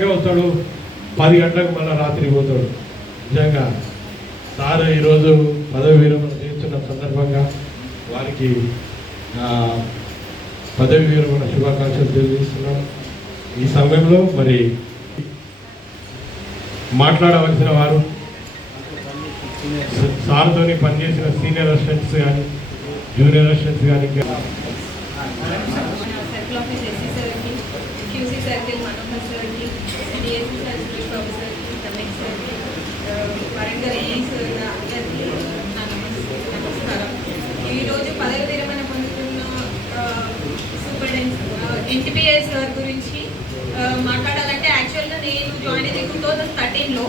గంటలకే వస్తాడు, 10 గంటలకు మళ్ళీ రాత్రి పోతాడు. నిజంగా సార్ ఈరోజు పదవి విరమణ చేస్తున్న సందర్భంగా వారికి పదవి విరమణ శుభాకాంక్షలు తెలియజేస్తున్నాను. ఈ సమయంలో మరి మాట్లాడవలసిన వారు సార్తో పనిచేసిన సీనియర్ అసిస్టెంట్స్ కానీ జూనియర్ అసిస్టెంట్స్ కానీ ఈరోజు పదవి విరమణ పొందుతున్న సూపరింటెండెంట్ ఎన్టీపీఎస్ సార్ గురించి మాట్లాడాలంటే యాక్చువల్గా నేను జాయిన్ అయితే 2013లో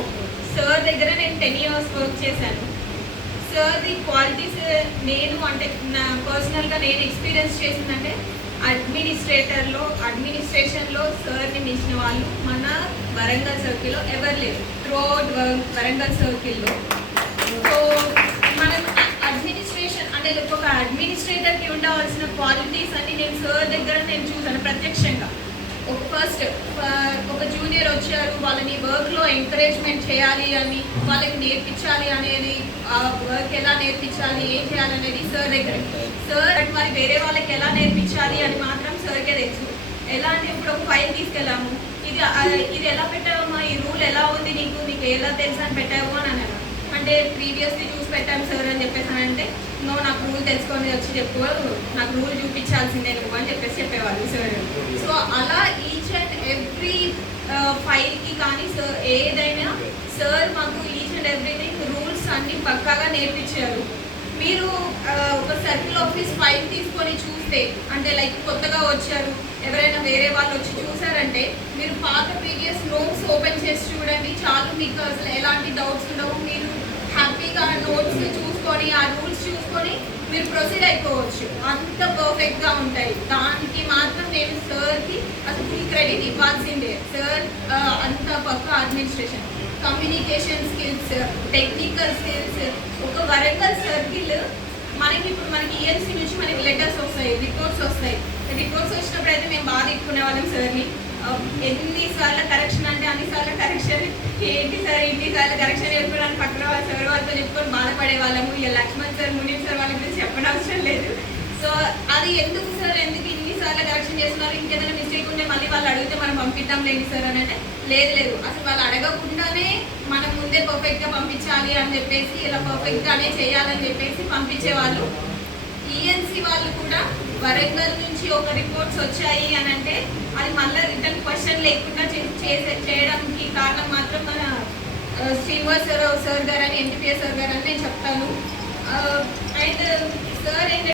సార్ దగ్గర నేను 10 years వర్క్ చేశాను. సార్ది క్వాలిటీస్ నేను అంటే నా పర్సనల్గా నేను ఎక్స్పీరియన్స్ చేసిందంటే అడ్మినిస్ట్రేషన్లో సార్ని మించిన వాళ్ళు మన వరంగల్ సర్కిల్లో ఎవరు లేరు, త్రూఅవుట్ వరంగల్ సర్కిల్లో. సో మన అడ్మినిస్ట్రేషన్ అంటే ఒక అడ్మినిస్ట్రేటర్కి ఉండవలసిన క్వాలిటీస్ అన్ని నేను సార్ దగ్గర నేను చూసాను ప్రత్యక్షంగా. ఫస్ట్ ఒక జూనియర్ వచ్చారు, వాళ్ళని వర్క్లో ఎంకరేజ్మెంట్ చేయాలి అని, వాళ్ళకి నేర్పించాలి అనేది, ఆ వర్క్ ఎలా నేర్పించాలి, ఏం చేయాలి అనేది సార్ దగ్గర. సార్ మరి వేరే వాళ్ళకి ఎలా నేర్పించాలి అని మాత్రం సార్కే తెలుసు. ఎలా అంటే ఇప్పుడు ఒక ఫైల్ తీసుకెళ్ళాము, ఇది ఎలా పెట్టావమ్మా, ఈ రూల్ ఎలా ఉంది నీకు ఎలా తెలుసు అని పెట్టావు అని అన్నాను. అంటే ప్రీవియస్లీ చూసి పెట్టాను సార్ అని చెప్పేసానంటే, నాకు రూల్ తెలుసుకొని వచ్చి చెప్పు, నాకు రూల్ చూపించాల్సిందే నువ్వు అని చెప్పేవాళ్ళు సార్. సో అలా ఈచ్ అండ్ ఎవ్రీ ఫైల్కి కానీ సార్ ఏదైనా సార్ మాకు ఈచ్ అండ్ ఎవ్రీథింగ్ రూల్స్ అన్ని పక్కాగా నేర్పించారు. మీరు ఒక సర్కిల్ ఆఫీస్ ఫైల్ తీసుకొని చూస్తే అంటే లైక్ కొత్తగా వచ్చారు ఎవరైనా వేరే వాళ్ళు వచ్చి చూసారంటే మీరు పాత ప్రీవియస్ నోట్స్ ఓపెన్ చేసి చూడండి, చాలు మీకు అసలు ఎలాంటి డౌట్స్ ఉండవు. మీరు హ్యాపీగా నోట్స్ చూసుకొని ఆ రూల్స్ చూసుకొని మీరు ప్రొసీడ్ అయిపోవచ్చు, అంత పర్ఫెక్ట్గా ఉంటాయి. దానికి మాత్రం నేను సార్కి అసలు ఫుల్ క్రెడిట్ ఇవ్వాల్సిందే. సార్ అంత పక్క administration, communication skills, technical skills, ఒక వరంగల్ సర్కిల్ మనకి ఈఎన్సీ నుంచి మనకి లెటర్స్ వస్తాయి, రిపోర్ట్స్ వస్తాయి. రిపోర్ట్స్ వచ్చినప్పుడు అయితే మేము బాగా ఎక్కునే వాళ్ళం సార్ని. ఎన్నిసార్లు కరెక్షన్ అంటే అన్నిసార్లు కరెక్షన్, ఏంటి సార్ ఇన్నిసార్లు కరెక్షన్ చెప్పుకోవడానికి పక్కన వాళ్ళ సార్ వాళ్ళతో చెప్పుకొని బాధపడే వాళ్ళము. ఇక లక్ష్మణ్ సార్, మునీర్ సార్ వాళ్ళ గురించి చెప్పనవసరం లేదు. సో అది ఎందుకు సార్, ఎందుకు ఇన్నిసార్లు కరెక్షన్ చేస్తున్నారు, ఇంకేదైనా మిస్టేక్ ఉంటే మళ్ళీ వాళ్ళు అడిగితే మనం పంపిద్దాం లేండి సార్ అని అంటే లేదు, అసలు వాళ్ళు అడగకుండానే మనం ముందే పర్ఫెక్ట్గా పంపించాలి అని చెప్పేసి, ఇలా పర్ఫెక్ట్గానే చేయాలని చెప్పేసి పంపించేవాళ్ళు. ఈఎన్సీ వాళ్ళు కూడా వరంగల్ నుంచి ఒక రిపోర్ట్స్ వచ్చాయి అని అంటే అది మళ్ళీ రిటర్న్ క్వశ్చన్ లేకుండా చేయడానికి కారణం మాత్రం మన శ్రీనివాస్ సార్ గారు అని, ఎన్టీపీఎస్ సార్ గారు అని నేను చెప్తాను. And sir